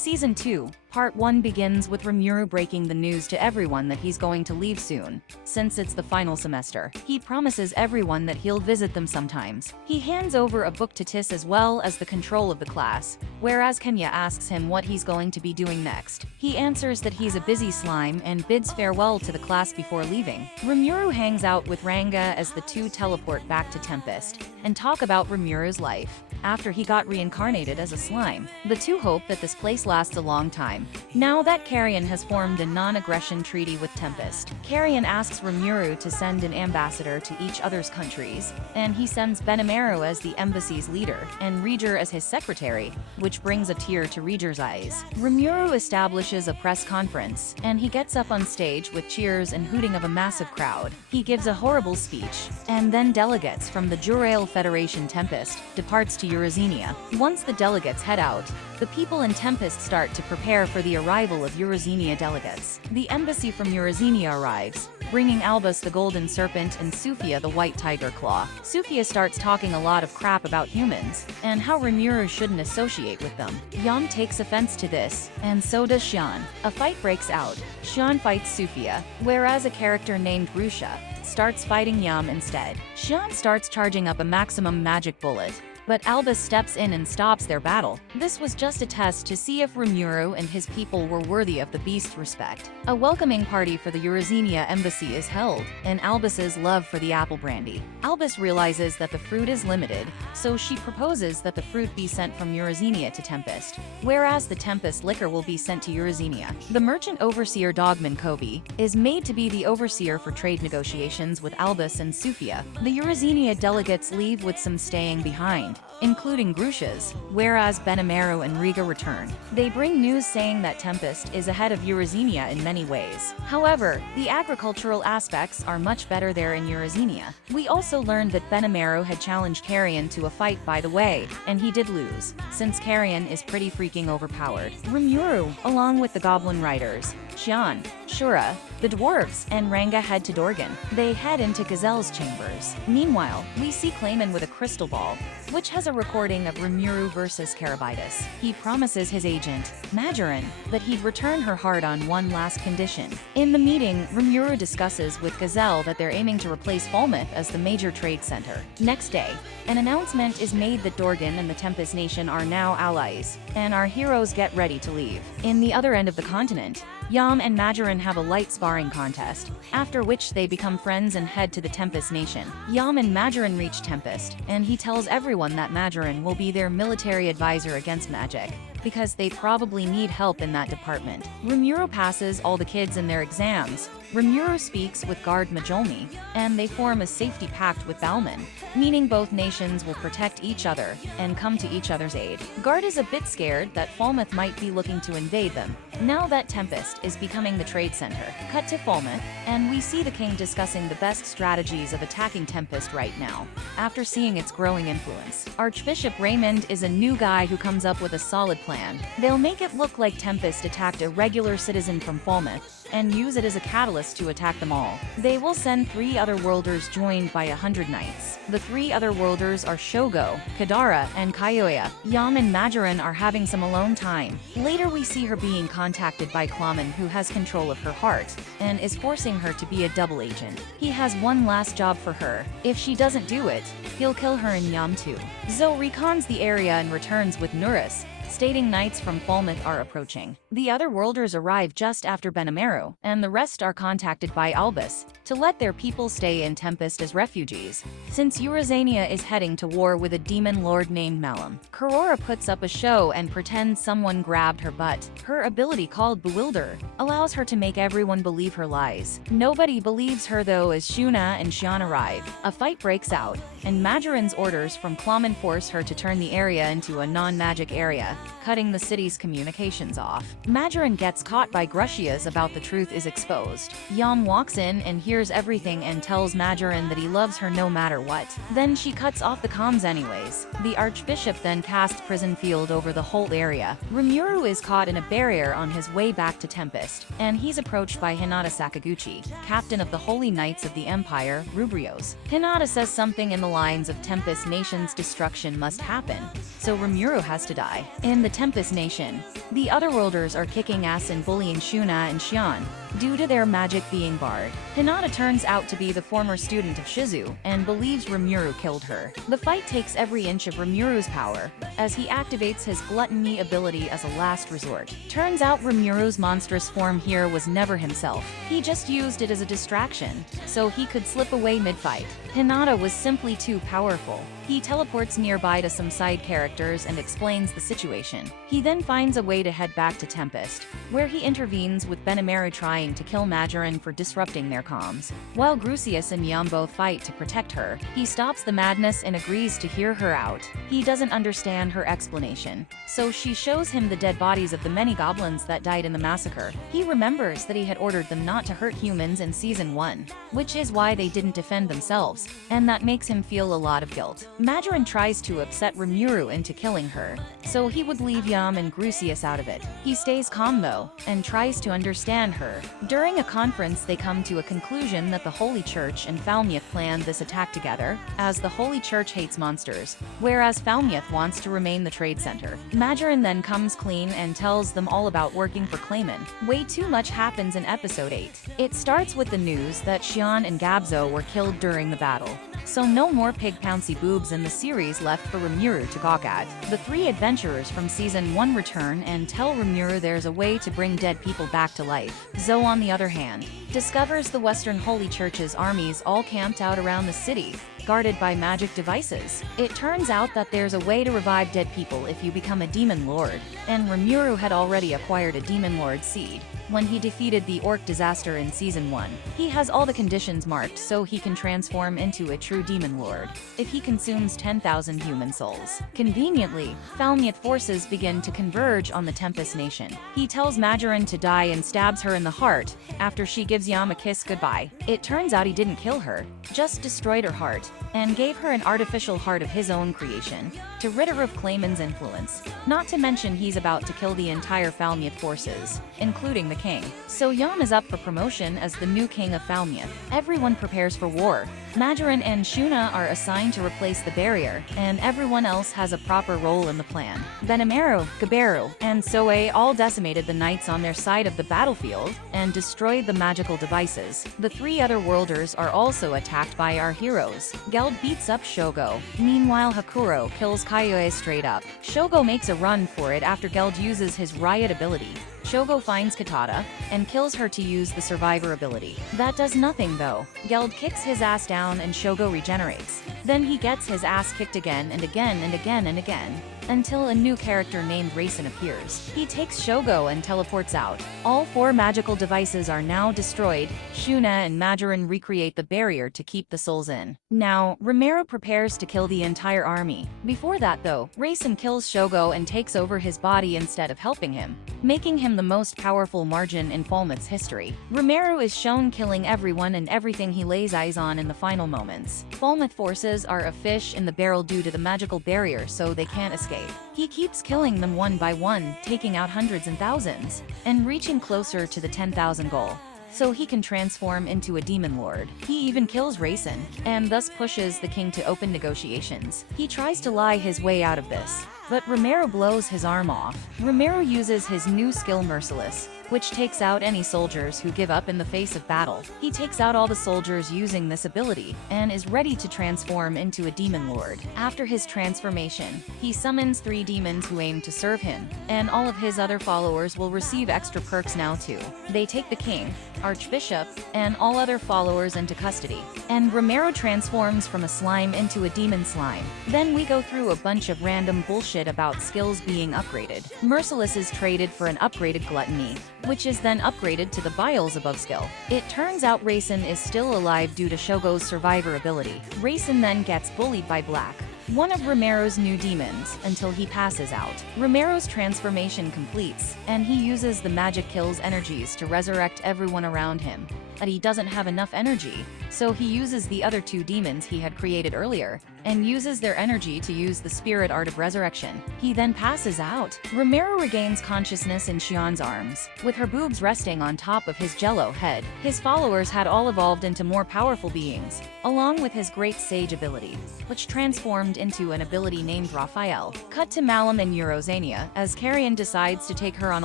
Season 2, Part 1 begins with Rimuru breaking the news to everyone that he's going to leave soon. Since it's the final semester, he promises everyone that he'll visit them sometimes. He hands over a book to Tis as well as the control of the class, whereas Kenya asks him what he's going to be doing next. He answers that he's a busy slime and bids farewell to the class before leaving. Rimuru hangs out with Ranga as the two teleport back to Tempest and talk about Rimuru's life after he got reincarnated as a slime. The two hope that this place lasts a long time. Now that Carrion has formed a non-aggression treaty with Tempest, Carrion asks Rimuru to send an ambassador to each other's countries, and he sends Benimaru as the embassy's leader and Reger as his secretary, which brings a tear to Reger's eyes. Rimuru establishes a press conference, and he gets up on stage with cheers and hooting of a massive crowd. He gives a horrible speech, and then delegates from the Jurail Federation Tempest departs to Eurozenia. Once the delegates head out, the people in Tempest start to prepare for the arrival of Eurozenia delegates. The embassy from Eurozenia arrives, bringing Albus the Golden Serpent and Sufia the White Tiger Claw. Sufia starts talking a lot of crap about humans, and how Rimuru shouldn't associate with them. Yam takes offense to this, and so does Xian. A fight breaks out. Xian fights Sufia, whereas a character named Rusha starts fighting Yam instead. Xian starts charging up a maximum magic bullet, but Albus steps in and stops their battle. This was just a test to see if Rimuru and his people were worthy of the beast's respect. A welcoming party for the Eurozenia embassy is held, and Albus's love for the apple brandy. Albus realizes that the fruit is limited, so she proposes that the fruit be sent from Eurozenia to Tempest, whereas the Tempest liquor will be sent to Eurozenia. The merchant overseer Dogman Kobe is made to be the overseer for trade negotiations with Albus and Sufia. The Eurozenia delegates leave with some staying behind, including Grushas, whereas Benimaru and Riga return. They bring news saying that Tempest is ahead of Eurozenia in many ways. However, the agricultural aspects are much better there in Eurozenia. We also learned that Benimaru had challenged Carrion to a fight by the way, and he did lose, since Carrion is pretty freaking overpowered. Rimuru, along with the Goblin Riders, Xian, Shura, the dwarves, and Ranga head to Dorgan. They head into Gazelle's chambers. Meanwhile, we see Clayman with a crystal ball, which has a recording of Rimuru versus Carabitus. He promises his agent, Majoran, that he'd return her heart on one last condition. In the meeting, Rimuru discusses with Gazelle that they're aiming to replace Falmouth as the major trade center. Next day, an announcement is made that Dorgan and the Tempest Nation are now allies, and our heroes get ready to leave. In the other end of the continent, Yam and Majoran have a light sparring contest, after which they become friends and head to the Tempest Nation. Yam and Majoran reach Tempest, and he tells everyone that Majoran will be their military advisor against magic, because they probably need help in that department. Rimuru passes all the kids in their exams. Rimuru speaks with Guard Majolmi, and they form a safety pact with Balman, meaning both nations will protect each other and come to each other's aid. Guard is a bit scared that Falmouth might be looking to invade them, now that Tempest is becoming the trade center. Cut to Falmouth, and we see the king discussing the best strategies of attacking Tempest right now, after seeing its growing influence. Archbishop Raymond is a new guy who comes up with a solid plan. They'll make it look like Tempest attacked a regular citizen from Falmouth, and use it as a catalyst to attack them all. They will send 3 other worlders joined by 100 knights. The 3 other worlders are Shogo, Kadara, and Kaioya. Yam and Majoran are having some alone time. Later we see her being contacted by Klamen, who has control of her heart, and is forcing her to be a double agent. He has one last job for her. If she doesn't do it, he'll kill her and Yam too. Zoe recons the area and returns with Nuris, stating knights from Falmouth are approaching. The other worlders arrive just after Benimaru, and the rest are contacted by Albus to let their people stay in Tempest as refugees, since Eurozania is heading to war with a demon lord named Malum. Karora puts up a show and pretends someone grabbed her butt. Her ability, called Bewilder, allows her to make everyone believe her lies. Nobody believes her though as Shuna and Xian arrive. A fight breaks out, and Majoran's orders from Klamen force her to turn the area into a non-magic area, cutting the city's communications off. Majoran gets caught by Grushias about the truth is exposed. Yam walks in and hears everything and tells Majoran that he loves her no matter what. Then she cuts off the comms anyways. The Archbishop then casts Prison Field over the whole area. Rimuru is caught in a barrier on his way back to Tempest, and he's approached by Hinata Sakaguchi, captain of the Holy Knights of the Empire, Rubrios. Hinata says something in the lines of Tempest Nation's destruction must happen, so Rimuru has to die. In the Tempest Nation, the Otherworlders are kicking ass and bullying Shuna and Xian, due to their magic being barred. Hinata turns out to be the former student of Shizu, and believes Rimuru killed her. The fight takes every inch of Rimuru's power, as he activates his gluttony ability as a last resort. Turns out Rimuru's monstrous form here was never himself. He just used it as a distraction, so he could slip away mid-fight. Hinata was simply too powerful. He teleports nearby to some side characters and explains the situation. He then finds a way to head back to Tempest, where he intervenes with Benimaru trying to kill Majoran for disrupting their comms. While Grucius and Yam both fight to protect her, he stops the madness and agrees to hear her out. He doesn't understand her explanation, so she shows him the dead bodies of the many goblins that died in the massacre. He remembers that he had ordered them not to hurt humans in Season 1, which is why they didn't defend themselves, and that makes him feel a lot of guilt. Majoran tries to upset Rimuru into killing her, so he would leave Yam and Grucius out of it. He stays calm though, and tries to understand her. During a conference they come to a conclusion that the Holy Church and Falmouth planned this attack together, as the Holy Church hates monsters, whereas Falmouth wants to remain the trade center. Majoran then comes clean and tells them all about working for Clayman. Way too much happens in episode 8. It starts with the news that Xian and Gabzo were killed during the battle, so no more pig pouncy boobs in the series left for Rimuru to gawk at. The three adventurers from Season 1 return and tell Rimuru there's a way to bring dead people back to life. Zoe, on the other hand, discovers the Western Holy Church's armies all camped out around the city, guarded by magic devices. It turns out that there's a way to revive dead people if you become a demon lord, and Rimuru had already acquired a demon lord seed when he defeated the orc disaster in Season 1. He has all the conditions marked so he can transform into a true demon lord if he consumes 10,000 human souls. Conveniently, Falmouth forces begin to converge on the Tempest Nation. He tells Majoran to die and stabs her in the heart after she gives Yam a kiss goodbye. It turns out he didn't kill her, just destroyed her heart, and gave her an artificial heart of his own creation, to rid her of Clayman's influence. Not to mention he's about to kill the entire Falmouth forces, including the king. So Yam is up for promotion as the new king of Falmouth. Everyone prepares for war. Majoran and Shuna are assigned to replace the barrier, and everyone else has a proper role in the plan. Benimaru, Gaberu, and Soe all decimated the knights on their side of the battlefield and destroyed the magical devices. The three other worlders are also attacked by our heroes. Geld beats up Shogo. Meanwhile, Hakuro kills Kaioi straight up. Shogo makes a run for it after Geld uses his riot ability. Shogo finds Katada and kills her to use the survivor ability. That does nothing though. Geld kicks his ass down and Shogo regenerates. Then he gets his ass kicked again and again and again and again, until a new character named Raisin appears. He takes Shogo and teleports out. All four magical devices are now destroyed. Shuna and Majoran recreate the barrier to keep the souls in. Now, Rimuru prepares to kill the entire army. Before that though, Raisin kills Shogo and takes over his body instead of helping him, making him the most powerful Margin in Falmouth's history. Rimuru is shown killing everyone and everything he lays eyes on in the final moments. Falmouth forces are a fish in the barrel due to the magical barrier, so they can't escape. He keeps killing them one by one, taking out hundreds and thousands, and reaching closer to the 10,000 goal, so he can transform into a demon lord. He even kills Raisin, and thus pushes the king to open negotiations. He tries to lie his way out of this, but Rimuru blows his arm off. Rimuru uses his new skill Merciless, which takes out any soldiers who give up in the face of battle. He takes out all the soldiers using this ability, and is ready to transform into a demon lord. After his transformation, he summons 3 demons who aim to serve him, and all of his other followers will receive extra perks now too. They take the king, archbishop, and all other followers into custody, and Rimuru transforms from a slime into a demon slime. Then we go through a bunch of random bullshit about skills being upgraded. Merciless is traded for an upgraded gluttony, which is then upgraded to the Biles above skill. It turns out Raisin is still alive due to Shogo's survivor ability. Raisin then gets bullied by Black, one of Rimuru's new demons, until he passes out. Rimuru's transformation completes, and he uses the magic kills energies to resurrect everyone around him. But he doesn't have enough energy, so he uses the other 2 demons he had created earlier, and uses their energy to use the spirit art of resurrection. He then passes out. Rimuru regains consciousness in Xian's arms, with her boobs resting on top of his jello head. His followers had all evolved into more powerful beings, along with his great sage ability, which transforms transformed into an ability named Raphael. Cut to Malum and Eurozania, as Carrion decides to take her on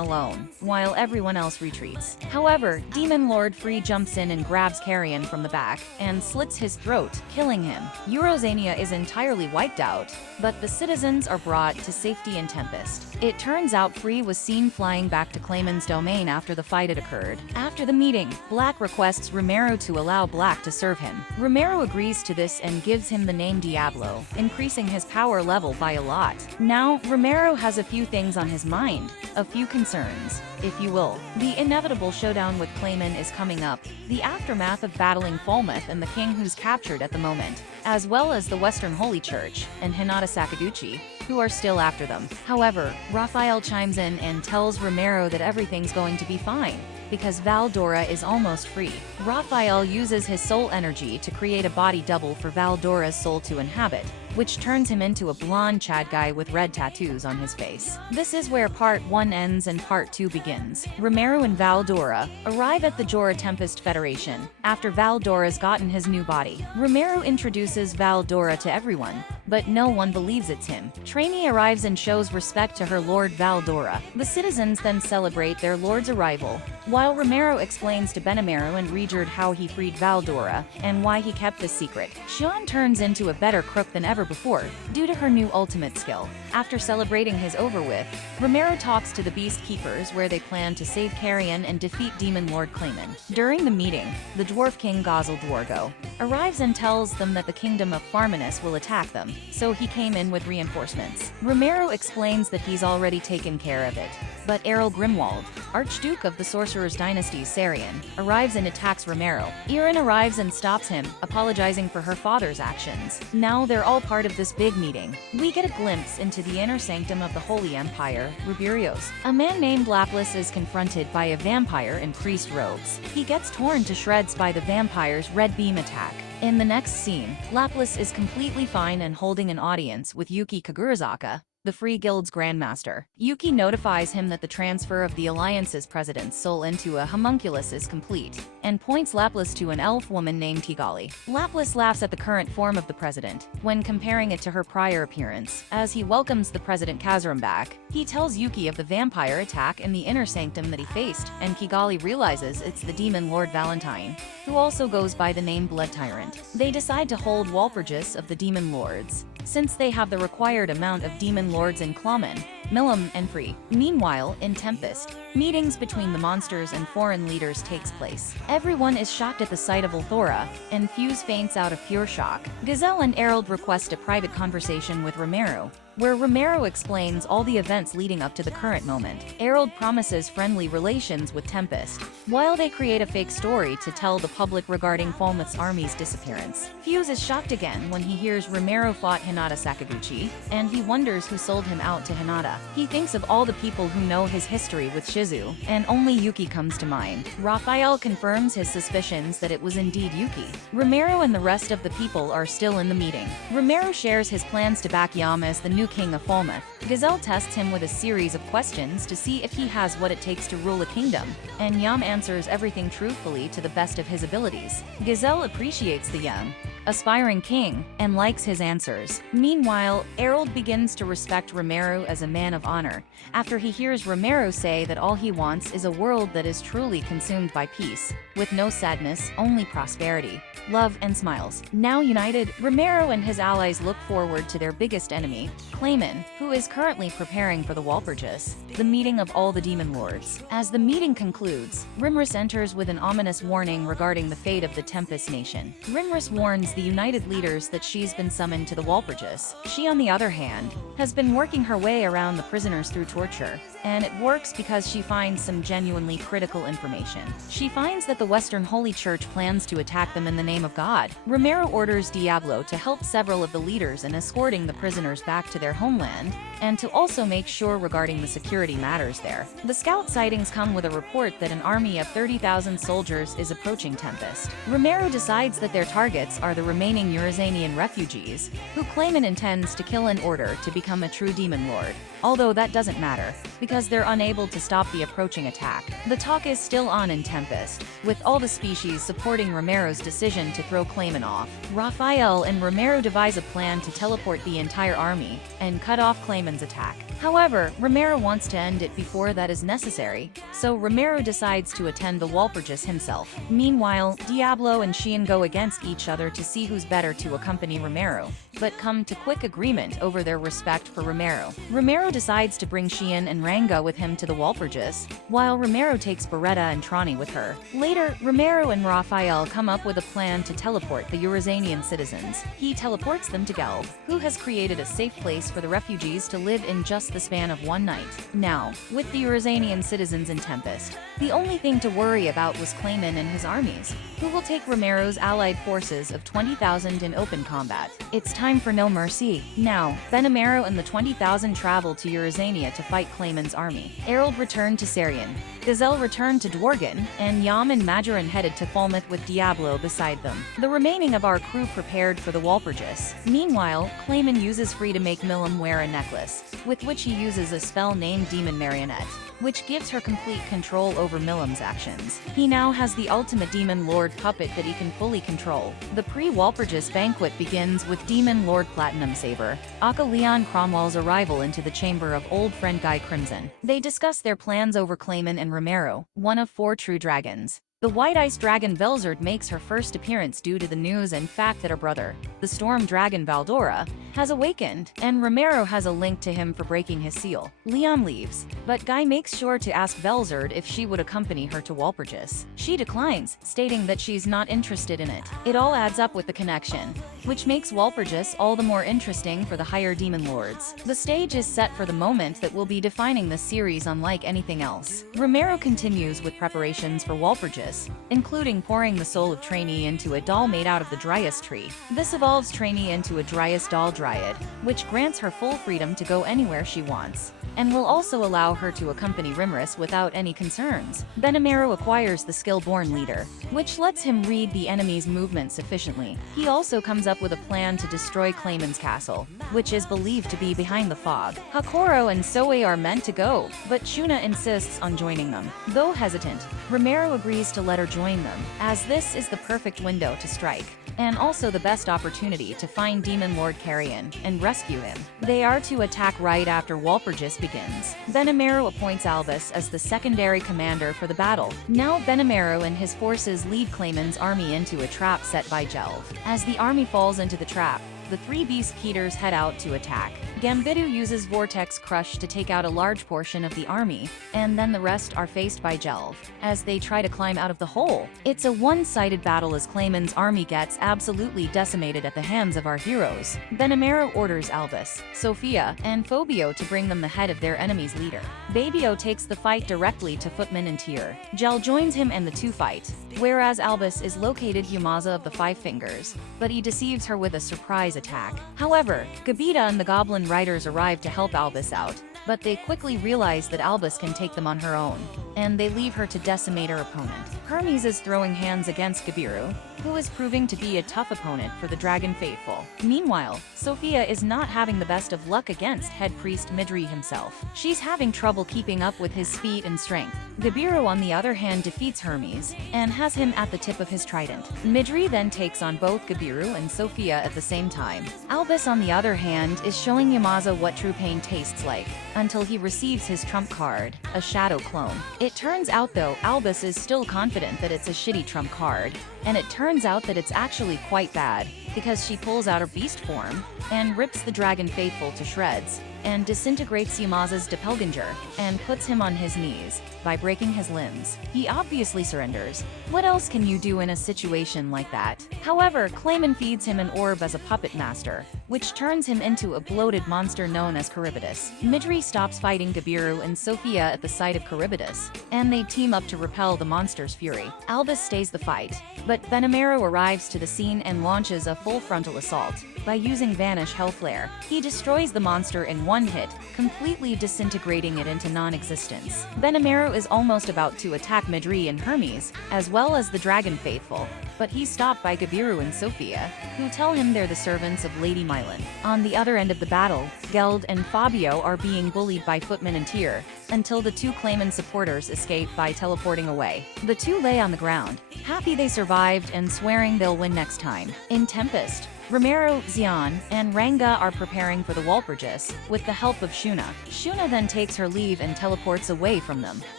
alone, while everyone else retreats. However, Demon Lord Free jumps in and grabs Carrion from the back, and slits his throat, killing him. Eurozania is entirely wiped out, but the citizens are brought to safety in Tempest. It turns out Free was seen flying back to Clayman's domain after the fight had occurred. After the meeting, Black requests Rimuru to allow Black to serve him. Rimuru agrees to this and gives him the name Diablo, increasing his power level by a lot. Now, Rimuru has a few things on his mind, a few concerns, if you will. The inevitable showdown with Clayman is coming up, the aftermath of battling Falmouth and the king who's captured at the moment, as well as the Western Holy Church and Hinata Sakaguchi, who are still after them. However, Raphael chimes in and tells Rimuru that everything's going to be fine, because Veldora is almost free. Raphael uses his soul energy to create a body double for Veldora's soul to inhabit, which turns him into a blonde Chad guy with red tattoos on his face. This is where part 1 ends and part 2 begins. Rimuru and Veldora arrive at the Jora Tempest Federation after Veldora's gotten his new body. Rimuru introduces Veldora to everyone, but no one believes it's him. Trainee arrives and shows respect to her lord Veldora. The citizens then celebrate their lord's arrival, while Rimuru explains to Benimaru and Regerd how he freed Veldora and why he kept this secret. Xian turns into a better crook than ever before, due to her new ultimate skill. After celebrating his over with, Rimuru talks to the Beast Keepers where they plan to save Carrion and defeat Demon Lord Clayman. During the meeting, the Dwarf King Gozel Dwargo arrives and tells them that the kingdom of Farminus will attack them, so he came in with reinforcements. Rimuru explains that he's already taken care of it. But Errol Grimwald, Archduke of the Sorcerer's Dynasty Sarian, arrives and attacks Rimuru. Erin arrives and stops him, apologizing for her father's actions. Now they're all part of this big meeting. We get a glimpse into the inner sanctum of the Holy Empire, Ruberios. A man named Lapis is confronted by a vampire in priest robes. He gets torn to shreds by the vampire's red beam attack. In the next scene, Lapis is completely fine and holding an audience with Yuki Kagurazaka, the Free Guild's Grandmaster. Yuki notifies him that the transfer of the Alliance's president's soul into a homunculus is complete, and points Lapis to an elf woman named Tigali. Lapis laughs at the current form of the president, when comparing it to her prior appearance. As he welcomes the President Kazuram back, he tells Yuki of the vampire attack in the inner sanctum that he faced, and Kigali realizes it's the demon Lord Valentine, who also goes by the name Blood Tyrant. They decide to hold Walpurgis of the Demon Lords, since they have the required amount of Demon Lords in Clawman, Milam, and Free. Meanwhile, in Tempest, meetings between the monsters and foreign leaders takes place. Everyone is shocked at the sight of Ulthora, and Fuse faints out of pure shock. Gazelle and Errol request a private conversation with Rimuru, where Rimuru explains all the events leading up to the current moment. Errol promises friendly relations with Tempest, while they create a fake story to tell the public regarding Falmouth's army's disappearance. Fuse is shocked again when he hears Rimuru fought Hinata Sakaguchi, and he wonders who sold him out to Hinata. He thinks of all the people who know his history with Shizu, and only Yuki comes to mind. Raphael confirms his suspicions that it was indeed Yuki. Rimuru and the rest of the people are still in the meeting. Rimuru shares his plans to back Yam as the new king of Falmouth. Gazelle tests him with a series of questions to see if he has what it takes to rule a kingdom, and Yam answers everything truthfully to the best of his abilities. Gazelle appreciates the young, aspiring king, and likes his answers. Meanwhile, Errol begins to respect Rimuru as a man of honor, after he hears Rimuru say that all he wants is a world that is truly consumed by peace, with no sadness, only prosperity, love, and smiles. Now united, Rimuru and his allies look forward to their biggest enemy, Clayman, who is currently preparing for the Walpurgis, the meeting of all the demon lords. As the meeting concludes, Rimrus enters with an ominous warning regarding the fate of the Tempest Nation. Rimrus warns the united leaders that she's been summoned to the Walpurgis. She, on the other hand, has been working her way around the prisoners through torture, and it works because she finds some genuinely critical information. She finds that the Western Holy Church plans to attack them in the name of God. Rimuru orders Diablo to help several of the leaders in escorting the prisoners back to their homeland, and to also make sure regarding the security matters there. The scout sightings come with a report that an army of 30,000 soldiers is approaching Tempest. Rimuru decides that their targets are the remaining Eurozanian refugees, who Clayman intends to kill in order to become a true demon lord. although that doesn't matter, because they're unable to stop the approaching attack. The talk is still on in Tempest, with all the species supporting Rimuru's decision to throw Clayman off. Raphael and Rimuru devise a plan to teleport the entire army and cut off Clayman's attack. However, Rimuru wants to end it before that is necessary, so Rimuru decides to attend the Walpurgis himself. Meanwhile, Diablo and Xian go against each other to see who's better to accompany Rimuru, but come to quick agreement over their respect for Rimuru. Rimuru decides to bring Xian and Ranga with him to the Walpurgis, while Rimuru takes Beretta and Trani with her. Later, Rimuru and Raphael come up with a plan to teleport the Eurazanian citizens. He teleports them to Gelb, who has created a safe place for the refugees to live in just the span of one night. Now, with the Eurazanian citizens in Tempest, the only thing to worry about was Clayman and his armies, who will take Rimuru's allied forces of 20,000 in open combat. It's time for no mercy. Now, Benimaru and the 20,000 travel to Eurazania to fight Clayman's army. Errol returned to Sarian, Gazelle returned to Dworgen, and Yam and Majoran headed to Falmouth with Diablo beside them. The remaining of our crew prepared for the Walpurgis. Meanwhile, Clayman uses Free to make Milim wear a necklace, with which he uses a spell named Demon Marionette, which gives her complete control over Milim's actions. He now has the ultimate Demon Lord puppet that he can fully control. The pre-Walpurgis banquet begins with Demon Lord Platinum Saber, Aka Leon Cromwell's arrival into the chamber of old friend Guy Crimson. They discuss their plans over Clayman and Rimuru, one of 4 true dragons. The white-ice dragon Velzard makes her first appearance due to the news and fact that her brother, the storm dragon Veldora, has awakened, and Rimuru has a link to him for breaking his seal. Leon leaves, but Guy makes sure to ask Velzard if she would accompany her to Walpurgis. She declines, stating that she's not interested in it. It all adds up with the connection, which makes Walpurgis all the more interesting for the higher demon lords. The stage is set for the moment that will be defining the series unlike anything else. Rimuru continues with preparations for Walpurgis, including pouring the soul of Trainee into a doll made out of the Dryas tree. This evolves Trainee into a Dryas doll dryad, which grants her full freedom to go anywhere she wants, and will also allow her to accompany Rimurus without any concerns. Benimaru acquires the skill-born leader, which lets him read the enemy's movements efficiently. He also comes up with a plan to destroy Clayman's castle, which is believed to be behind the fog. Hakoro and Soe are meant to go, but Shuna insists on joining them. Though hesitant, Rimuru agrees to let her join them, as this is the perfect window to strike, and also the best opportunity to find Demon Lord Carrion and rescue him. They are to attack right after Walpurgis begins. Benimaru appoints Albus as the secondary commander for the battle. Now Benimaru and his forces lead Clayman's army into a trap set by Jelv. As the army falls into the trap, the 3 Beast Keeters head out to attack. Gambidu uses Vortex Crush to take out a large portion of the army, and then the rest are faced by Jelv, as they try to climb out of the hole. It's a one-sided battle as Clayman's army gets absolutely decimated at the hands of our heroes. Benimaru orders Albus, Sophia, and Phobio to bring them the head of their enemy's leader. Babio takes the fight directly to Footman and Tyr. Jel joins him and the 2 fight, whereas Albus is located Yamaza of the 5 Fingers, but he deceives her with a surprise attack. However, Gabita and the Goblin Riders arrive to help Albus out, but they quickly realize that Albus can take them on her own, and they leave her to decimate her opponent. Hermes is throwing hands against Gabiru, who is proving to be a tough opponent for the Dragon Faithful. Meanwhile, Sophia is not having the best of luck against Head Priest Midri himself. She's having trouble keeping up with his speed and strength. Gabiru on the other hand defeats Hermes, and has him at the tip of his trident. Midri then takes on both Gabiru and Sophia at the same time. Albus on the other hand is showing Yamaza what true pain tastes like, until he receives his trump card, a shadow clone. It turns out though Albus is still confident that it's a shitty trump card, and it turns out that it's actually quite bad, because she pulls out her beast form, and rips the Dragon Faithful to shreds, and disintegrates Yamaza's doppelganger, and puts him on his knees, by breaking his limbs. He obviously surrenders. What else can you do in a situation like that? However, Clayman feeds him an orb as a puppet master, which turns him into a bloated monster known as Charybdis. Midri stops fighting Gabiru and Sophia at the sight of Charybdis, and they team up to repel the monster's fury. Albus stays the fight, but Benimaru arrives to the scene and launches a full frontal assault. by using Vanish Hellflare. He destroys the monster in one hit, completely disintegrating it into non-existence. Benimaru is almost about to attack Midori and Hermes, as well as the Dragon Faithful, but he's stopped by Gabiru and Sophia, who tell him they're the servants of Lady Mylan. On the other end of the battle, Geld and Fabio are being bullied by Footman and Tyr, until the two Clayman supporters escape by teleporting away. The two lay on the ground, happy they survived and swearing they'll win next time. In Tempest, Rimuru, Xian, and Ranga are preparing for the Walpurgis, with the help of Shuna. Shuna then takes her leave and teleports away from them,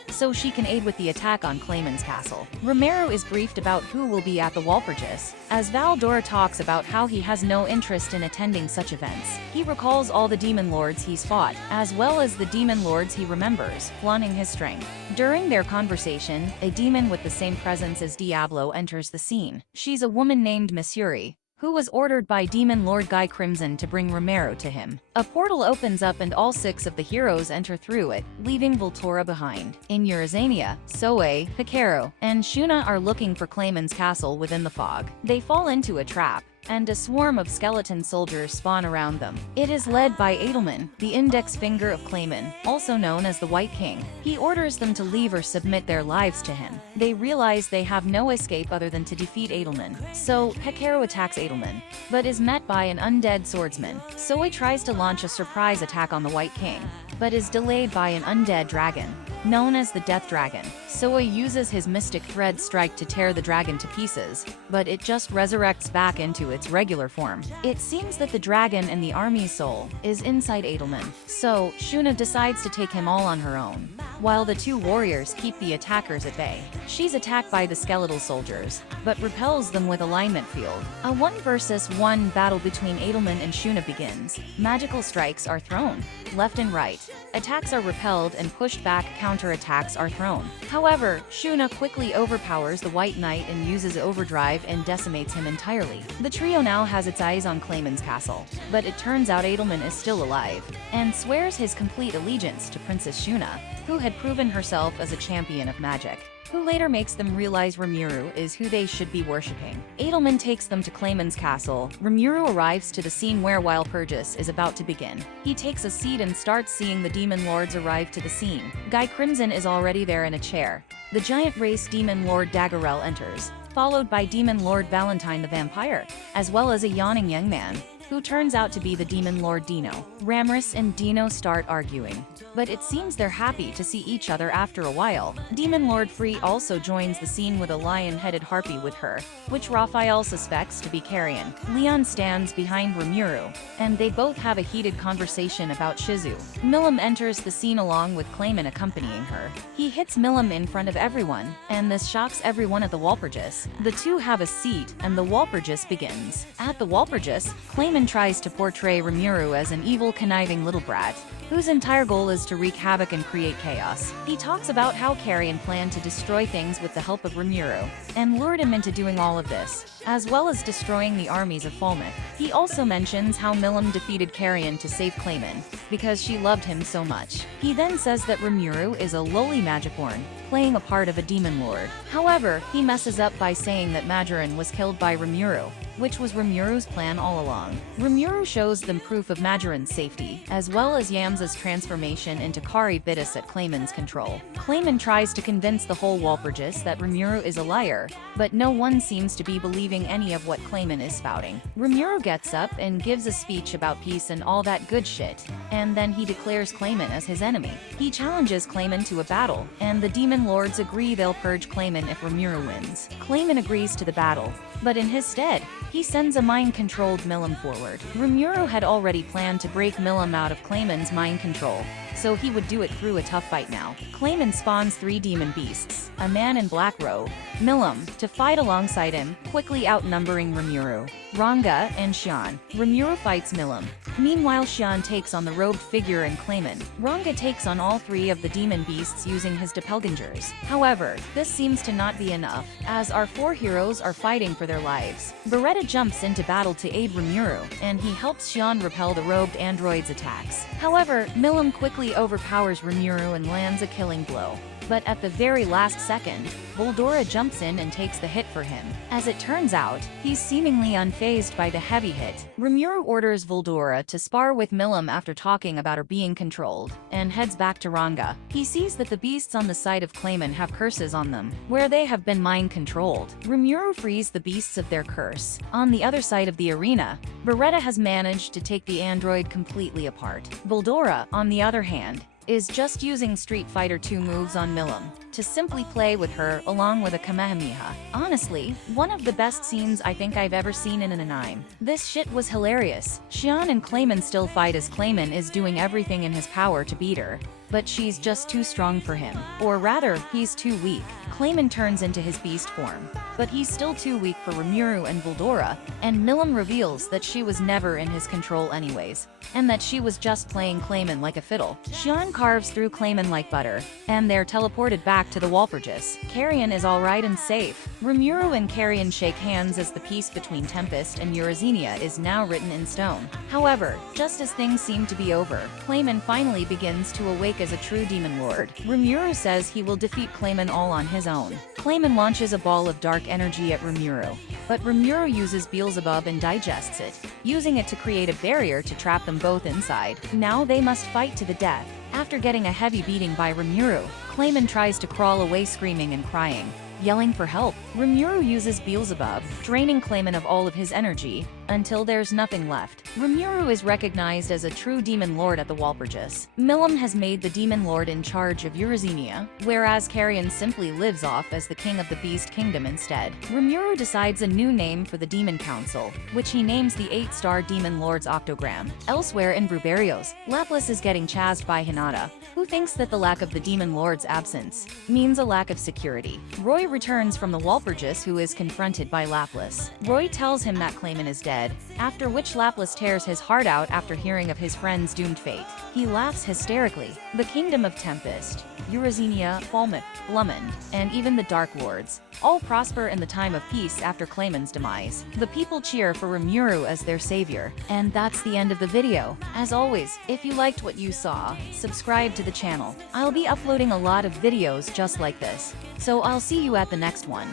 so she can aid with the attack on Clayman's castle. Rimuru is briefed about who will be at the Walpurgis, as Veldora talks about how he has no interest in attending such events. He recalls all the demon lords he's fought, as well as the demon lords he remembers, flaunting his strength. During their conversation, a demon with the same presence as Diablo enters the scene. She's a woman named Missouri, who was ordered by Demon Lord Guy Crimson to bring Rimuru to him. A portal opens up and all 6 of the heroes enter through it, leaving Veldora behind. In Eurazania, Soe, Hikaru, and Shuna are looking for Clayman's castle within the fog. They fall into a trap, and a swarm of skeleton soldiers spawn around them. It is led by Edelman, the index finger of Clayman, also known as the White King. He orders them to leave or submit their lives to him. They realize they have no escape other than to defeat Edelman, so Hikaru attacks Edelman, but is met by an undead swordsman. Soe tries to launch a surprise attack on the White King, but is delayed by an undead dragon, known as the Death Dragon. Soe uses his Mystic Thread Strike to tear the dragon to pieces, but it just resurrects back into its regular form. It seems that the dragon and the army's soul is inside Edelman, so Shuna decides to take him all on her own, while the two warriors keep the attackers at bay. She's attacked by the skeletal soldiers, but repels them with alignment field. A 1 versus 1 battle between Edelman and Shuna begins. Magical strikes are thrown, left and right. Attacks are repelled and pushed back, counter-attacks are thrown. However, Shuna quickly overpowers the White Knight and uses overdrive and decimates him entirely. The trio now has its eyes on Clayman's castle, but it turns out Edelman is still alive, and swears his complete allegiance to Princess Shuna, who had proven herself as a champion of magic, who later makes them realize Rimuru is who they should be worshipping. Edelman takes them to Clayman's castle. Rimuru arrives to the scene where Walpurgis is about to begin. He takes a seat and starts seeing the demon lords arrive to the scene. Guy Crimson is already there in a chair. The giant race demon lord Daggerel enters, followed by demon lord Valentine the vampire, as well as a yawning young man, who turns out to be the demon lord Dino. Ramrus and Dino start arguing, but it seems they're happy to see each other after a while. Demon Lord Free also joins the scene with a lion-headed harpy with her, which Raphael suspects to be Carrion. Leon stands behind Rimuru, and they both have a heated conversation about Shizu. Milim enters the scene along with Clayman accompanying her. He hits Milim in front of everyone, and this shocks everyone at the Walpurgis. The two have a seat, and the Walpurgis begins. At the Walpurgis, Clayman tries to portray Rimuru as an evil, conniving little brat, whose entire goal is to wreak havoc and create chaos. He talks about how Carrion planned to destroy things with the help of Rimuru, and lured him into doing all of this, as well as destroying the armies of Falmouth. He also mentions how Milim defeated Carrion to save Clayman, because she loved him so much. He then says that Rimuru is a lowly Magicorn, playing a part of a demon lord. However, he messes up by saying that Majoran was killed by Rimuru, which was Rimuru's plan all along. Rimuru shows them proof of Majoran's safety, as well as Yamza's transformation into Kari Bitis at Clayman's control. Clayman tries to convince the whole Walpurgis that Rimuru is a liar, but no one seems to be believing any of what Clayman is spouting. Rimuru gets up and gives a speech about peace and all that good shit, and then he declares Clayman as his enemy. He challenges Clayman to a battle, and the demon lords agree they'll purge Clayman if Rimuru wins. Clayman agrees to the battle, but in his stead, he sends a mind-controlled Milim forward. Rimuru had already planned to break Milim out of Clayman's mind control, so he would do it through a tough fight now. Clayman spawns 3 demon beasts, a man in black robe, Milim, to fight alongside him, quickly outnumbering Rimuru, Ranga, and Xian. Rimuru fights Milim. Meanwhile, Xian takes on the robed figure and Clayman. Ranga takes on all 3 of the demon beasts using his doppelgangers. However, this seems to not be enough, as our 4 heroes are fighting for their lives. Beretta jumps into battle to aid Rimuru, and he helps Xian repel the robed android's attacks. However, Milim quickly overpowers Rimuru and lands a killing blow. but at the very last second, Veldora jumps in and takes the hit for him. As it turns out, he's seemingly unfazed by the heavy hit. Rimuru orders Veldora to spar with Milim after talking about her being controlled, and heads back to Ranga. He sees that the beasts on the side of Clayman have curses on them, where they have been mind-controlled. Rimuru frees the beasts of their curse. On the other side of the arena, Beretta has managed to take the android completely apart. Veldora, on the other hand, is just using Street Fighter 2 moves on Milim to simply play with her along with a Kamehameha. Honestly, one of the best scenes I think I've ever seen in an anime. This shit was hilarious. Xion and Clayman still fight as Clayman is doing everything in his power to beat her, but she's just too strong for him. Or rather, he's too weak. Clayman turns into his beast form, but he's still too weak for Rimuru and Veldora, and Milim reveals that she was never in his control anyways, and that she was just playing Clayman like a fiddle. Xion carves through Clayman like butter, and they're teleported back to the Walpurgis. Carrion is alright and safe. Rimuru and Carrion shake hands as the peace between Tempest and Eurazenia is now written in stone. However, just as things seem to be over, Clayman finally begins to awake as a true demon lord. Rimuru says he will defeat Clayman all on his own. Clayman launches a ball of dark energy at Rimuru, but Rimuru uses Beelzebub and digests it, using it to create a barrier to trap them both inside. Now they must fight to the death. After getting a heavy beating by Rimuru, Clayman tries to crawl away screaming and crying, yelling for help. Rimuru uses Beelzebub, draining Clayman of all of his energy, until there's nothing left. Rimuru is recognized as a true demon lord at the Walpurgis. Milim has made the demon lord in charge of Eurazenia, whereas Carrion simply lives off as the king of the Beast Kingdom instead. Rimuru decides a new name for the Demon Council, which he names the 8-star Demon Lord's Octogram. Elsewhere in Bruberios, Lapis is getting chased by Hinata, who thinks that the lack of the Demon Lord's absence means a lack of security. Roy returns from the Walpurgis, who is confronted by Lapis. Roy tells him that Clayman is dead, after which Lapis tears his heart out after hearing of his friend's doomed fate. He laughs hysterically. The Kingdom of Tempest, Eurazenia, Falmouth, Blumond, and even the Dark Lords all prosper in the time of peace after Clayman's demise. The people cheer for Rimuru as their savior. And that's the end of the video. As always, if you liked what you saw, subscribe to the channel. I'll be uploading a lot of videos just like this. So I'll see you at the next one.